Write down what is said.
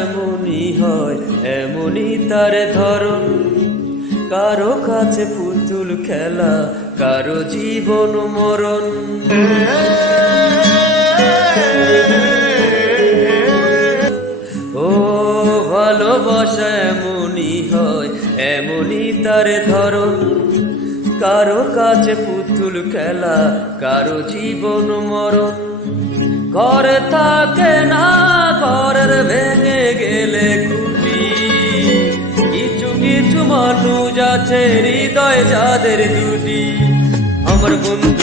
এমনই হয়, এমনই তার ধরন। কারো কাছে পুতুল খেলা, কারো জীবন মরণ। ও ভালোবাসা এমনই হয়, এমনই তার ধরন। কারো কাছে পুতুল খেলা, কারো জীবন মরণ। ঘর থাকে না, ঘরের ভেঙে গেলে খুঁটি। কিছু কিছু মানুষ আছে হৃদয় যাদের দুটি। আমার বন্ধু